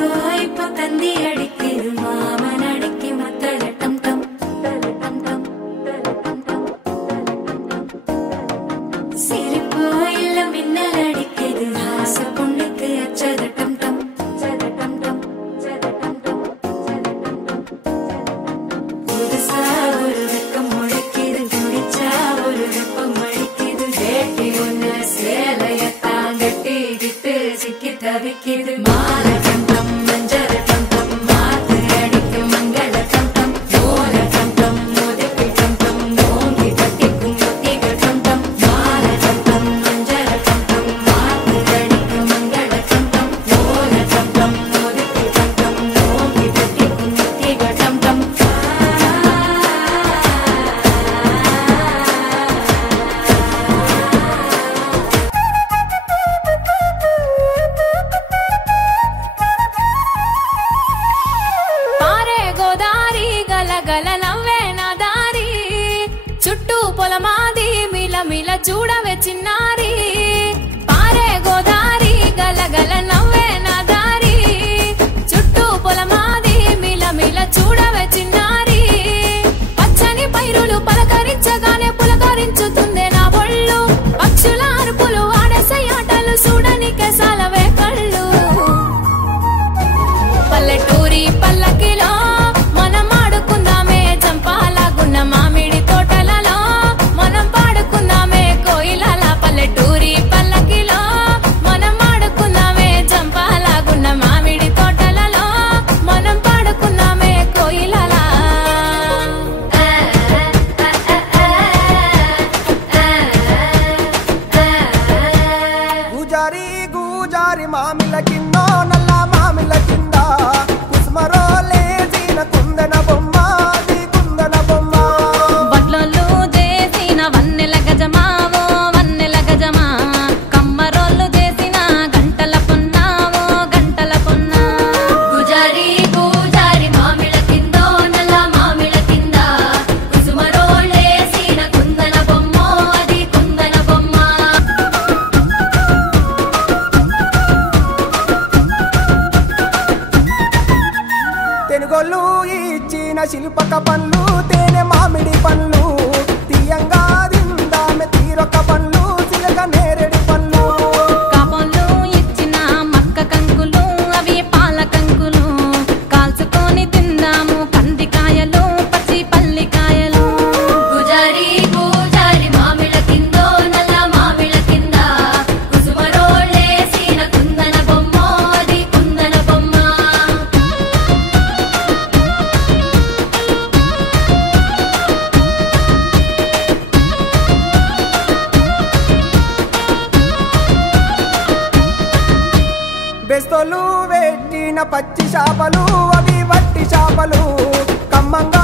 అయిపోతుంది అడిక్కిదు మామని అడిక్కి మత్తల టమ్ టమ్ టమ్ టమ్ సిరిపోయిల మిన్నలడిక్కిదు హాస పుండుకు అచ్చద టమ్ టమ్ టమ్ టమ్ புதுசா ஒரு வெக்கம் முழக்கிது துடிச்சா ஒரு வெப்பம் அடிக்குது வேட்டி ஒண்ணு சேலையத்தான் கட்டிக்கிட்டு சிக்கி தவிக்குது மாலை டம்டம் மஞ்சள் டம்டம் மாத்து அடிக்கு மங்கள டம்டம் ஓல டம்டம் முதுக்கு டம்டம் ஓங்கி தட்டிக்கும் முத்திகள் டம்டம் மாலை டம்டம் மஞ்சள் டம்டம் மாத்து அடிக்கு மங்கள டம்டம் ஓல டம்டம் முதுக்கு டம்டம் ஓங்கி தட்டிக்கும் முத்திகள் டம்டம் చుట్టూ పొలమాది మిలమిల చూడవే చిన్నారి పారే గోదారి గలగల నవ్వే నా దారి చుట్టూ పొలమాది మిలమిల చూడవే చిన్నారి పచ్చని పైరులు పలకరించగానే పులకరించుతుందే నా ఒళ్ళు పక్షుల అరుపులు ఆడసే ఆటలు చూడని కేసాలవే కళ్ళు పల్లెటూరి పల్లకిలో మనం ఆడుకుందామే చంపాలాగున్న మామిడి తోటలలో మనం పాడుకుందామే కోయిలల పల్లెటూరి పల్లకిలో మనం ఆడుకుందామే చంపాలాగున్న మామిడి తోటలలో మనం పాడుకుందామే కోయిలల గుజారి గుజారి మామిల కిందో నల్ల మామిల కింద కుసుమరో లేచిన కుందన బొమ్మ ది కుందన బొమ్మ వడ్లోళ్ళు చేసిన వన్నెల గజమావో వన్నెల గజమా కమ్మరోళ్ళు చేసిన గంటల పొన్నావో గంటల పొన్నా గుజారి గుజారి మామిళ్ళ కిందో నల్ల మామిళ్ళ కింద కుసుమరోళ్ళేసిన కుందన బొమ్మో అది కుందన బొమ్మ తెనుగోళ్ళు ఇచ్చిన శిల్పక పండ్లు తేనె మామిడి పండ్లు తీయంగా దిందామె తీరొక పండ్లు సిలక నేరేడు పండ్లు కాపోళ్ళు ఇచ్చిన మక్క కంకులు అవి పాల కంకులు కాల్చుకొని తిందాము కందికాయలు పచ్చి పల్లికాయలు గుజారి గుజారి మామిళ్ళ కిందో నల్ల మామిళ్ళ కింద కుసుమరోళ్ళేసిన కుందన బొమ్మో అది కుందన బొమ్మ బెస్తోలు పెట్టిన పచ్చి చేపలు అవి వట్టి చేపలు కమ్మంగా